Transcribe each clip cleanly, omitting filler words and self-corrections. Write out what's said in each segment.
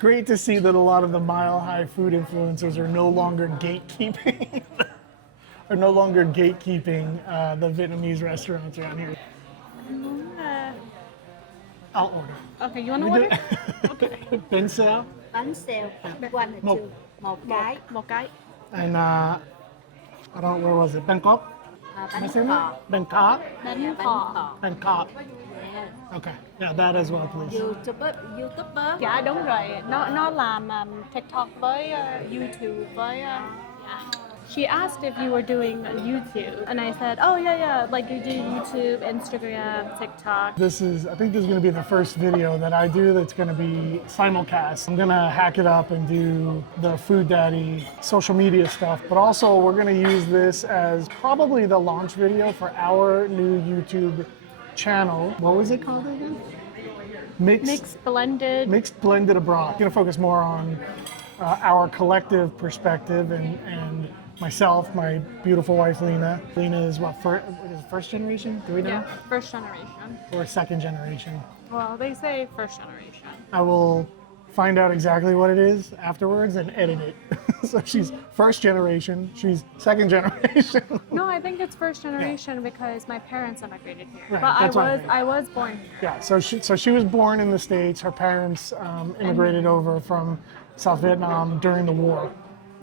great to see that a lot of the mile-high food influencers are no longer gatekeeping, the Vietnamese restaurants around here. I'll order. Okay, you want to order? Okay. Banh Xeo. Bánh xèo, one or two, một cái. Một cái. And I don't know, where was it? Bangkok? Bánh khọt. Bangkok? Bánh Bánh khọt. khọt. Bangkok. Yeah. Okay. Yeah, that as well, please. YouTuber. Dạ đúng rồi. Nó làm TikTok với YouTube với yeah. She asked if you were doing YouTube, and I said, "Oh yeah, like you do YouTube, Instagram, TikTok." I think this is going to be the first video that I do that's going to be simulcast. I'm going to hack it up and do the Food Daddy social media stuff, but also we're going to use this as probably the launch video for our new YouTube channel. What was it called again? Mixed blended abroad. I'm going to focus more on our collective perspective and myself, my beautiful wife Leena. Leena is what, first generation? Do we know? Yeah, first generation. Or second generation? Well, they say first generation. I will find out exactly what it is afterwards and edit it. So she's first generation, she's second generation. No, I think it's first generation because my parents immigrated here. Right, But that's what I I was born here. Yeah, so she was born in the States. Her parents immigrated over from South Vietnam during the war.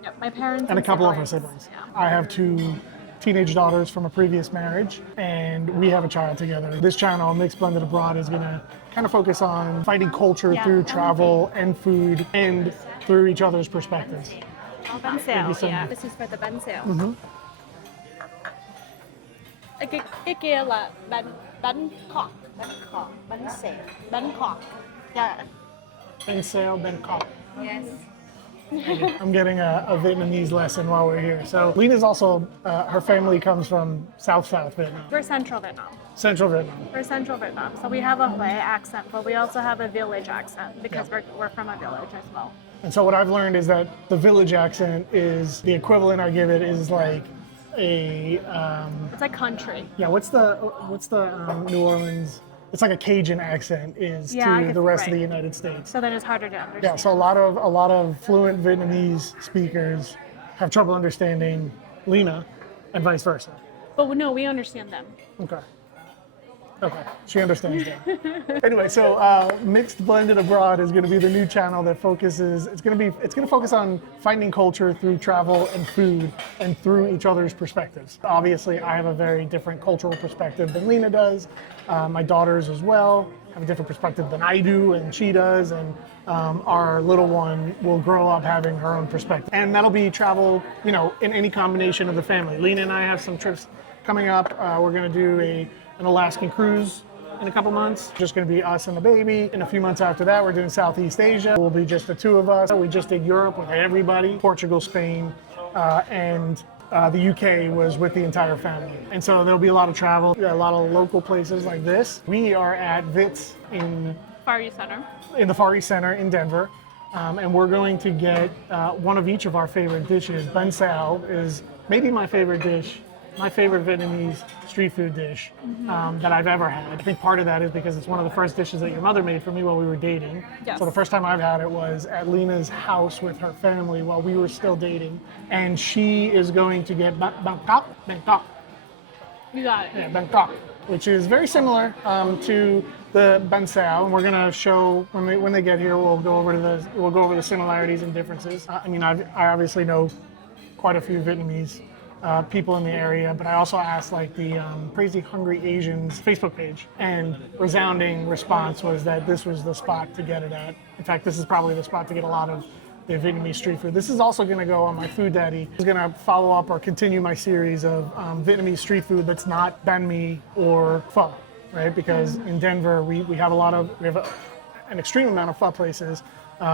Yep, my parents And a couple of her siblings. Yeah. I have 2 teenage daughters from a previous marriage, and we have a child together. This channel, Mixed Blended Abroad, is going to kind of focus on finding culture through travel and food and through each other's perspectives. Oh, bánh xèo, so yeah. much. This is for the bánh xèo. Mm-hmm. Cái kia là bánh khọt. Bánh khọt, bánh xèo. Bánh khọt. Yeah. Banh Xeo Banh Khot. Yes. I'm getting a Vietnamese lesson while we're here. So Leena's also, her family comes from South Vietnam. We're Central Vietnam. Central Vietnam. We're Central Vietnam. So we have a Hue accent, but we also have a village accent because we're from a village as well. And so what I've learned is that the village accent is, the equivalent I give it is like a, It's like country. yeah, what's the New Orleans, it's like a Cajun accent is Yeah, to the rest of the right. United States. So then it's harder to understand. Yeah, so a lot of fluent Vietnamese speakers have trouble understanding Leena and vice versa. But no, we understand them. Okay, she understands that. Anyway, so Mixed Blended Abroad is going to be the new channel that focuses. It's going to focus on finding culture through travel and food and through each other's perspectives. Obviously, I have a very different cultural perspective than Leena does. My daughters as well have a different perspective than I do, and she does. And our little one will grow up having her own perspective, and that'll be travel, in any combination of the family. Leena and I have some trips coming up. We're going to do an Alaskan cruise in a couple months. Just going to be us and the baby. In a few months after that, we're doing Southeast Asia. We'll be just the 2 of us. We just did Europe with everybody, Portugal, Spain, and the UK was with the entire family. And so there'll be a lot of travel, a lot of local places like this. We are at Viet in Far East Center. the Far East Center in Denver. And we're going to get one of each of our favorite dishes. Banh Xeo is maybe my favorite dish, my favorite Vietnamese street food dish that I've ever had. I think part of that is because it's one of the first dishes that your mother made for me while we were dating. Yes. So the first time I've had it was at Leena's house with her family while we were still dating. And she is going to get Bangkok. You got it. Yeah, Bangkok, which is very similar to the Banh Xeo. And we're gonna show when they get here. We'll go over the similarities and differences. I obviously know quite a few Vietnamese people in the area, but I also asked like the Crazy Hungry Asians Facebook page, and resounding response was that this was the spot to get it at. In fact, this is probably the spot to get a lot of the Vietnamese street food. This is also going to go on my Food Daddy. It's going to follow up or continue my series of Vietnamese street food that's not banh mi or pho, right? Because in Denver, we have an extreme amount of pho places.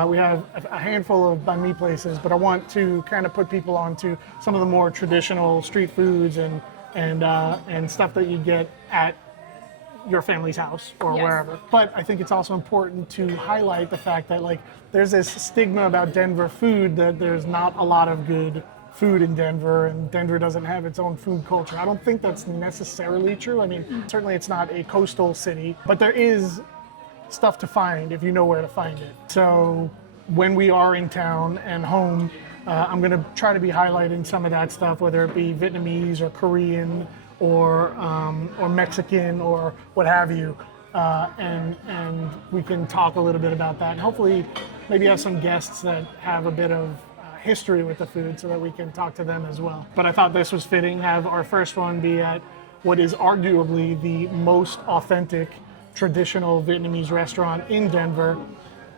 We have a handful of banh mi places, but I want to kind of put people onto some of the more traditional street foods and stuff that you get at your family's house or wherever. But I think it's also important to highlight the fact that like there's this stigma about Denver food that there's not a lot of good food in Denver, and Denver doesn't have its own food culture. I don't think that's necessarily true. I mean, certainly it's not a coastal city, but there is stuff to find if you know where to find it. So when we are in town and home, I'm going to try to be highlighting some of that stuff, whether it be Vietnamese or Korean or Mexican or what have you. And we can talk a little bit about that, and hopefully maybe have some guests that have a bit of history with the food so that we can talk to them as well. But I thought this was fitting, have our first one be at what is arguably the most authentic traditional Vietnamese restaurant in Denver,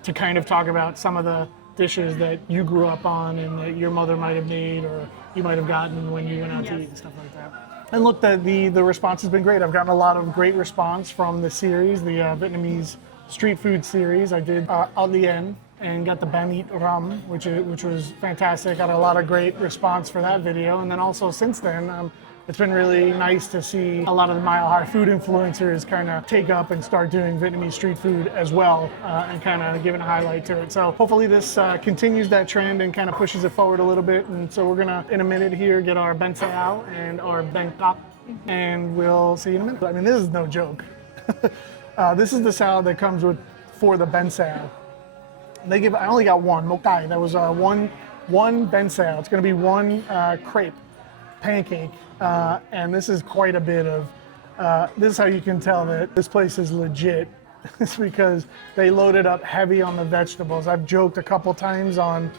to kind of talk about some of the dishes that you grew up on and that your mother might have made or you might have gotten when you went out to eat and stuff like that. And look, the response has been great. I've gotten a lot of great response from the series, the Vietnamese street food series. I did Leena and got the Banh Xeo Banh, which was fantastic. Got a lot of great response for that video. And then also since then, it's been really nice to see a lot of the Mile High food influencers kind of take up and start doing Vietnamese street food as well, and kind of giving a highlight to it. So hopefully this continues that trend and kind of pushes it forward a little bit. And so we're gonna, in a minute here, get our Banh Xeo and our Banh Khot, and we'll see you in a minute. I mean, this is no joke. This is the salad that comes with for the Banh Xeo. I only got one, mokai. That was one Banh Xeo. It's gonna be one crepe, pancake. And this is quite a bit of, this is how you can tell that this place is legit. It's because they loaded up heavy on the vegetables. I've joked a couple times on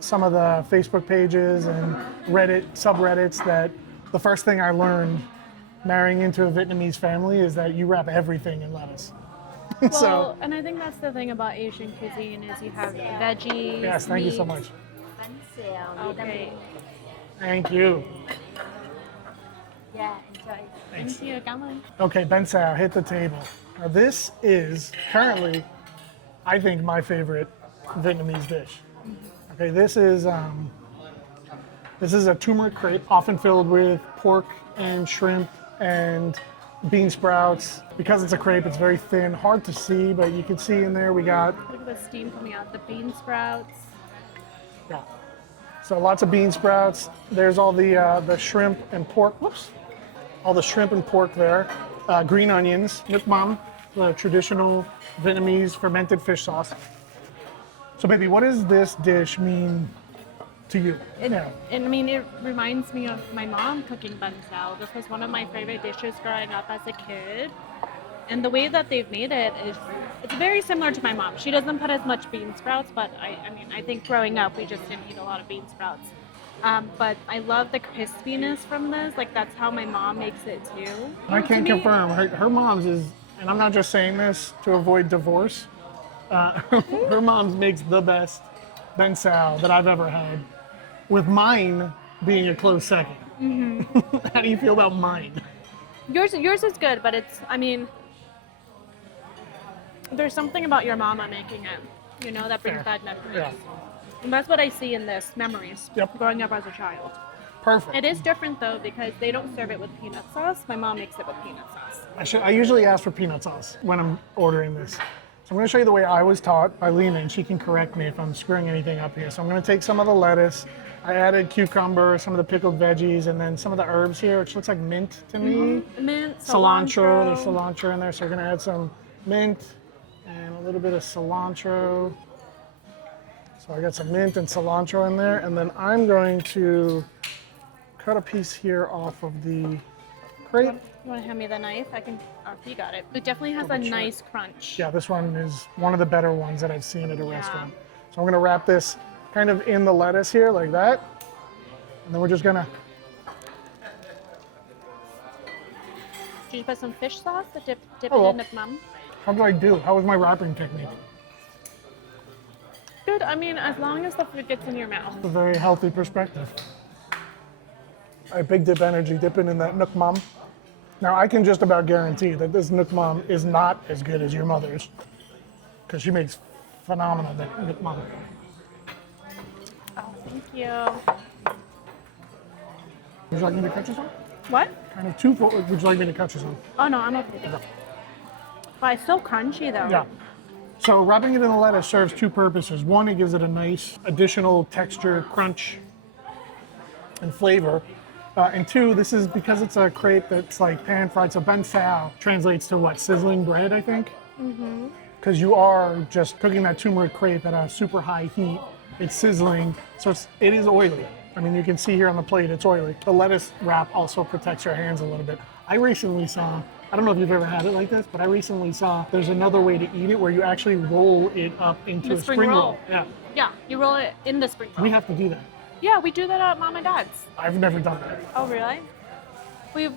some of the Facebook pages and Reddit subreddits that the first thing I learned marrying into a Vietnamese family is that you wrap everything in lettuce. Well, and I think that's the thing about Asian cuisine is you have veggies. Yes, thank you so meat. much. Bánh xèo Okay. Thank you. Yeah, enjoy. Thank you. Cảm ơn. Okay, Banh Xeo, hit the table. Now this is currently, I think, my favorite Vietnamese dish. Okay, this is a turmeric crepe, often filled with pork and shrimp and bean sprouts. Because it's a crepe, it's very thin, hard to see, but you can see in there we got, Look at the steam coming out. The bean sprouts. yeah. So lots of bean sprouts. There's all the shrimp and pork. Whoops. All the shrimp and pork there. Green onions, nuoc mam, the traditional Vietnamese fermented fish sauce. So, baby, what does this dish mean to you? And I mean, it reminds me of my mom cooking banh xeo. This was one of my favorite dishes growing up as a kid. And the way that they've made it is, it's very similar to my mom. She doesn't put as much bean sprouts, but I think growing up, we just didn't eat a lot of bean sprouts. But I love the crispiness from this. Like, that's how my mom makes it too. I can confirm, her mom's is, and I'm not just saying this to avoid divorce, her mom's makes the best Banh Xeo that I've ever had, with mine being a close second. Mm-hmm. How do you feel about mine? Yours is good, but it's, I mean, there's something about your mama making it, you know, that brings back memories. Yeah. And that's what I see in this, memories, growing up as a child. Perfect. It is different though, because they don't serve it with peanut sauce. My mom makes it with peanut sauce. I usually ask for peanut sauce when I'm ordering this. So I'm going to show you the way I was taught by Leena, and she can correct me if I'm screwing anything up here. So I'm going to take some of the lettuce. I added cucumber, some of the pickled veggies, and then some of the herbs here, which looks like mint to me. Mint, Cilantro. There's cilantro in there, so we're going to add some mint and a little bit of cilantro. So I got some mint and cilantro in there, and then I'm going to cut a piece here off of the crepe. You want to hand me the knife? I can. Oh, you got it. It definitely has a nice crunch. Yeah, this one is one of the better ones that I've seen at a restaurant. So I'm going to wrap this kind of in the lettuce here, like that, and then we're just going to. Did you put some fish sauce to dip it well. in the mum? How do I do? How was my wrapping technique? Good. I mean, as long as the food gets in your mouth. A very healthy perspective. I big dip energy, dipping in that nuoc mam. Now I can just about guarantee that this nuoc mam is not as good as your mother's, because she makes phenomenal nuoc mam. Oh, thank you. Would you like me to cut you some? What? Kind of two. Would you like me to cut you some? Oh no, I'm okay. But it's so crunchy though. Yeah. So wrapping it in the lettuce serves two purposes. One, it gives it a nice additional texture, crunch, and flavor. And two, this is because it's a crepe that's like pan fried. So Banh Xeo translates to what? Sizzling bread, I think. Mm-hmm. because you are just cooking that turmeric crepe at a super high heat. It's sizzling, so it is oily. I mean, you can see here on the plate, it's oily. The lettuce wrap also protects your hands a little bit. I recently saw, I don't know if you've ever had it like this, but I recently saw there's another way to eat it where you actually roll it up into a spring roll. Yeah. Yeah, you roll it in the spring roll. We have to do that. Yeah, we do that at Mom and Dad's. I've never done that. Oh, really?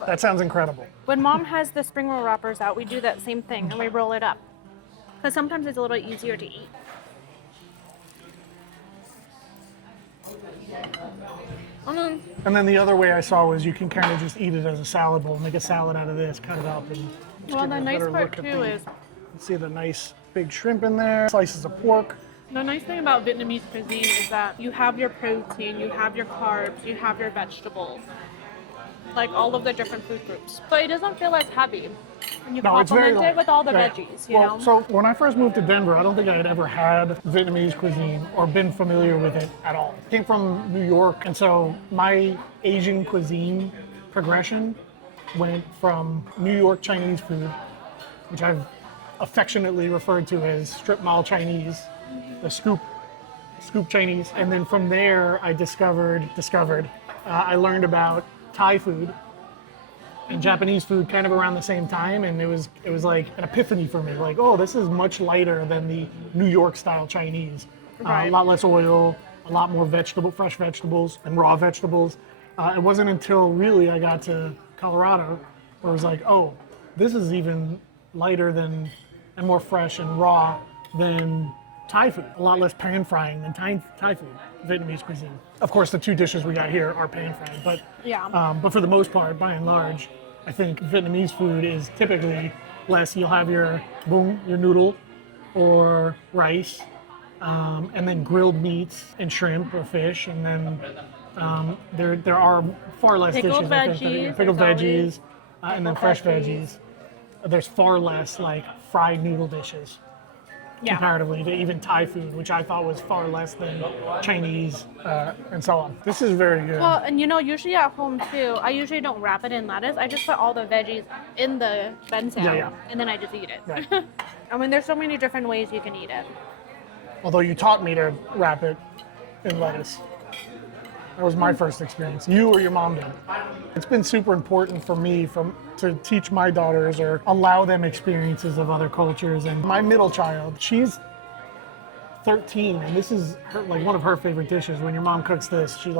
That sounds incredible. When Mom has the spring roll wrappers out, we do that same thing and we roll it up. Because sometimes it's a little easier to eat. And then the other way I saw was you can kind of just eat it as a salad bowl, make a salad out of this, cut it up, and just Well, give the it a nice better part look at too is, see the nice big shrimp in there, slices of pork. the nice thing about Vietnamese cuisine is that you have your protein, you have your carbs, you have your vegetables. Like all of the different food groups. But it doesn't feel as heavy. And you No, it's very complement it with all the right. veggies, you Well, know? so when I first moved to Denver, I don't think I had ever had Vietnamese cuisine or been familiar with it at all. I came from New York, and so my Asian cuisine progression went from New York Chinese food, which I've affectionately referred to as strip mall Chinese, the scoop Chinese, and then from there I I learned about Thai food and Japanese food kind of around the same time, and it was like an epiphany for me. Like, oh, this is much lighter than the New York style Chinese. Right. A lot less oil, a lot more fresh vegetables and raw vegetables. It wasn't until really I got to Colorado where it was like, oh, this is even lighter than and more fresh and raw than Thai food. A lot less pan frying than Thai food, Vietnamese cuisine. Of course, the two dishes we got here are pan fried, but Yeah. but for the most part, by and large, I think Vietnamese food is typically less. You'll have your bún, your noodle, or rice, and then grilled meats and shrimp or fish, and then there are far less Pickled dishes. I think, veggies, pickled there's veggies, and then fresh veggies. There's far less like fried noodle dishes Yeah. comparatively to even Thai food, which I thought was far less than Chinese and so on. This is very good. Well, and you know, usually at home too, I usually don't wrap it in lettuce. I just put all the veggies in the Banh Xeo, Yeah. and then I just eat it. Right. I mean, there's so many different ways you can eat it. Although you taught me to wrap it in lettuce. That was my first experience. You or your mom did. It's been super important for me to teach my daughters or allow them experiences of other cultures. And my middle child, she's 13, and this is like one of her favorite dishes. When your mom cooks this, she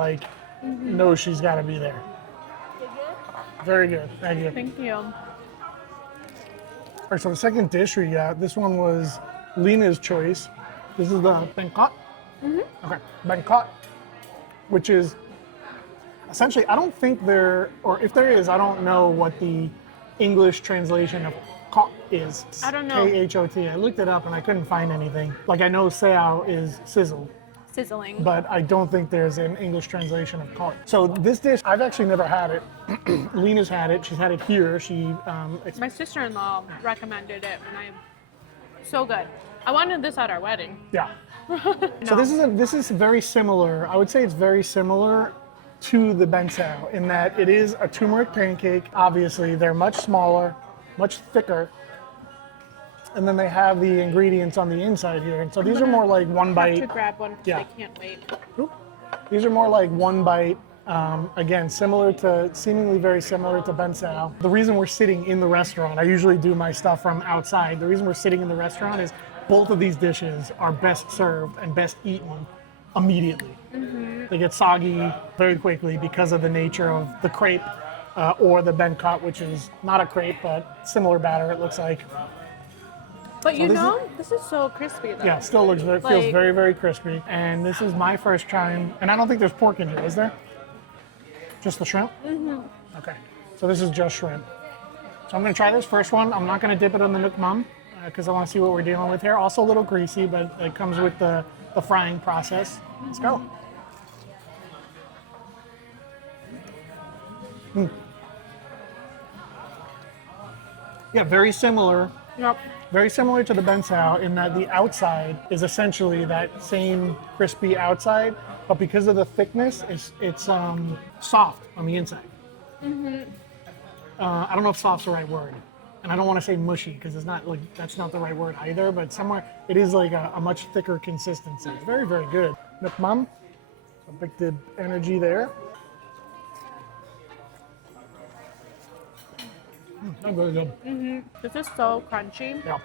knows she's got to be there. Very good. Thank you. Thank you. All right, so the second dish we got, this one was Leena's choice. This is the Banh Khot. Okay, Banh Khot, which is essentially, I don't think or if there is, I don't know what the English translation of khot is. I don't know. Khot. I looked it up and I couldn't find anything. Like I know xeo is Sizzling. but I don't think there's an English translation of khot. So this dish, I've actually never had it. Leena's had it. She's had it here. My sister-in-law recommended it, and so good. I wanted this at our wedding. Yeah. So this is very similar. I would say it's very similar to the Banh Xeo in that it is a turmeric pancake. Obviously, they're much smaller, much thicker, and then they have the ingredients on the inside here. And so these are more like one bite. To grab one because Yeah. I can't wait. Oop. These are more like one bite. Again, seemingly very similar to Banh Xeo. The reason we're sitting in the restaurant, I usually do my stuff from outside. The reason we're sitting in the restaurant is both of these dishes are best served and best eaten immediately. They get soggy very quickly because of the nature of the crepe or the Banh Khot, which is not a crepe, but similar batter, it looks like. But So this is so crispy though. Yeah, it still looks feels Like- very, very crispy. And this is my first time, and I don't think there's pork in here, is there? Just the shrimp? Okay, so this is just shrimp. So I'm gonna try this first one. I'm not gonna dip it in the Nuoc Mum because I wanna see what we're dealing with here. Also a little greasy, but it comes with the frying process. Let's go. Yeah, very similar. Yep. Very similar to the Banh Xeo in that the outside is essentially that same crispy outside, but because of the thickness, it's soft on the inside. I don't know if soft's the right word. and I don't want to say mushy because it's not like that's not the right word either, but somewhere it is like a much thicker consistency. It's very, very good. Nước mắm, a big the energy there. That's very good. This is so crunchy. Yeah.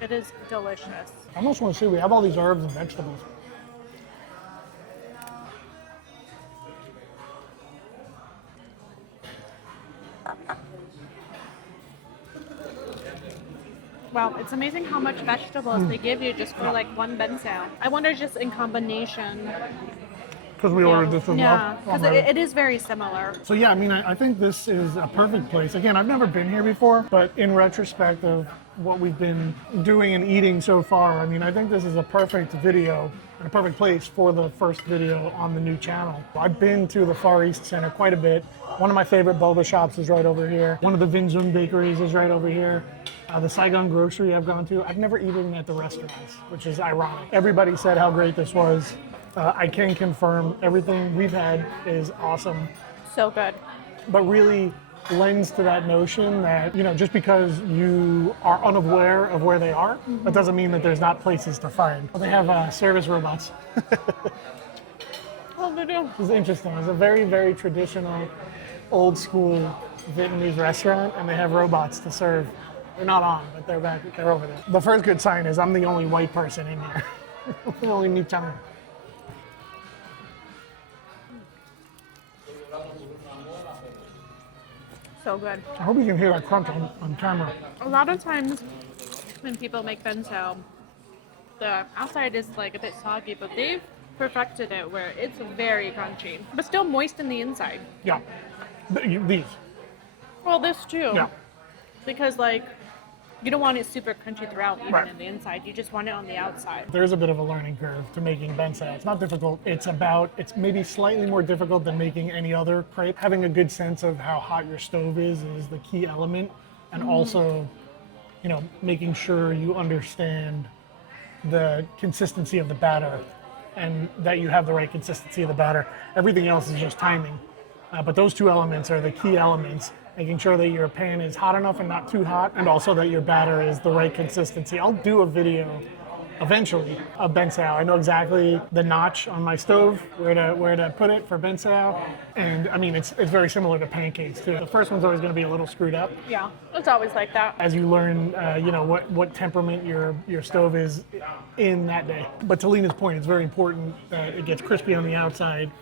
It is delicious. I almost want to see we have all these herbs and vegetables. Wow, it's amazing how much vegetables they give you just for like one Banh Xeo. I wonder just in combination. Because we ordered this as well. Yeah, because it is very similar. So yeah, I mean, I think this is a perfect place. Again, I've never been here before, but in retrospect of what we've been doing and eating so far, I mean, I think this is a perfect video and a perfect place for the first video on the new channel. I've been to the Far East Center quite a bit. One of my favorite boba shops is right over here. One of the Vinh Xuân bakeries is right over here. The Saigon grocery I've gone to. I've never eaten at the restaurants, which is ironic. Everybody said how great this was. I can confirm everything we've had is awesome, So good. but really lends to that notion that, you know, just because you are unaware of where they are, that doesn't mean that there's not places to find. Well, they have service robots. Oh, they do. It's interesting. It's a very, very traditional, old school Vietnamese restaurant, and they have robots to serve. They're not on, but they're over there. The first good sign is I'm the only white person in here. The only new channel. So good. I hope you can hear that crunch on camera. A lot of times when people make Banh Xeo, the outside is like a bit soggy, but they've perfected it where it's very crunchy, but still moist in the inside. Yeah. These. Well, this too. Yeah. Because like, you don't want it super crunchy throughout, even Right. in the inside. You just want it on the outside. There's a bit of a learning curve to making Banh Xeo. It's not difficult. It's maybe slightly more difficult than making any other crepe. Having a good sense of how hot your stove is the key element. And also, you know, making sure you understand the consistency of the batter and that you have the right consistency of the batter. Everything else is just timing. But those two elements are the key elements. Making sure that your pan is hot enough and not too hot, and also that your batter is the right consistency. I'll do a video eventually of Banh Xeo. I know exactly the notch on my stove, where to put it for Banh Xeo. And I mean, it's very similar to pancakes too. The first one's always gonna be a little screwed up. Yeah, it's always like that. As you learn, you know, what temperament your stove is in that day. But to Leena's point, it's very important that it gets crispy on the outside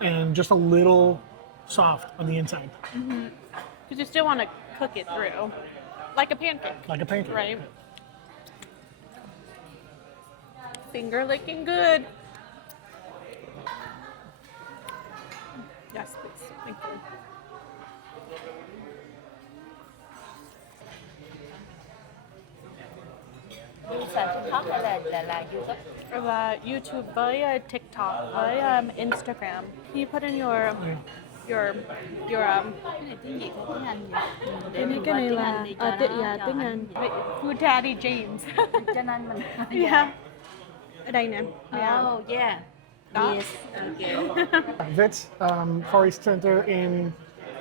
and just a little soft on the inside. Because you still want to cook it through, like a pancake, Like a pancake. right? Finger licking good. Yes, please. Thank you. Đi sàn TikTok hay là YouTube? Là YouTube với TikTok với Instagram. Can you put in your Cái này tiếng Việt hay tiếng Anh vậy? Để mình cái qua này tiếng là Anh đi cho nó tiếng cho Anh. Food Daddy James. cho nên mình Yeah. Ở đây nè. Oh yeah. Đó. Yes. Okay. Viet, Far East Center in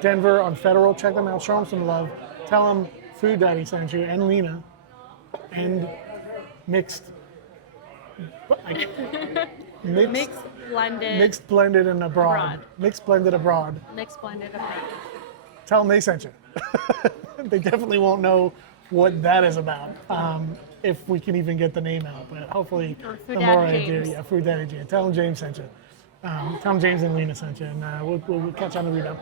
Denver on Federal. Check them out. Show them some love. Tell them Food Daddy sent you and Leena. And mixed, Mixed, blended, and abroad. Mixed, blended, abroad. mixed, blended, abroad. Tell them they sent you. They definitely won't know what that is about if we can even get the name out. But hopefully, Or the Food more Daddy I do, James. yeah, Food Daddy James. Tell them James sent you. Tell them James and Leena sent you, and we'll catch you on the video.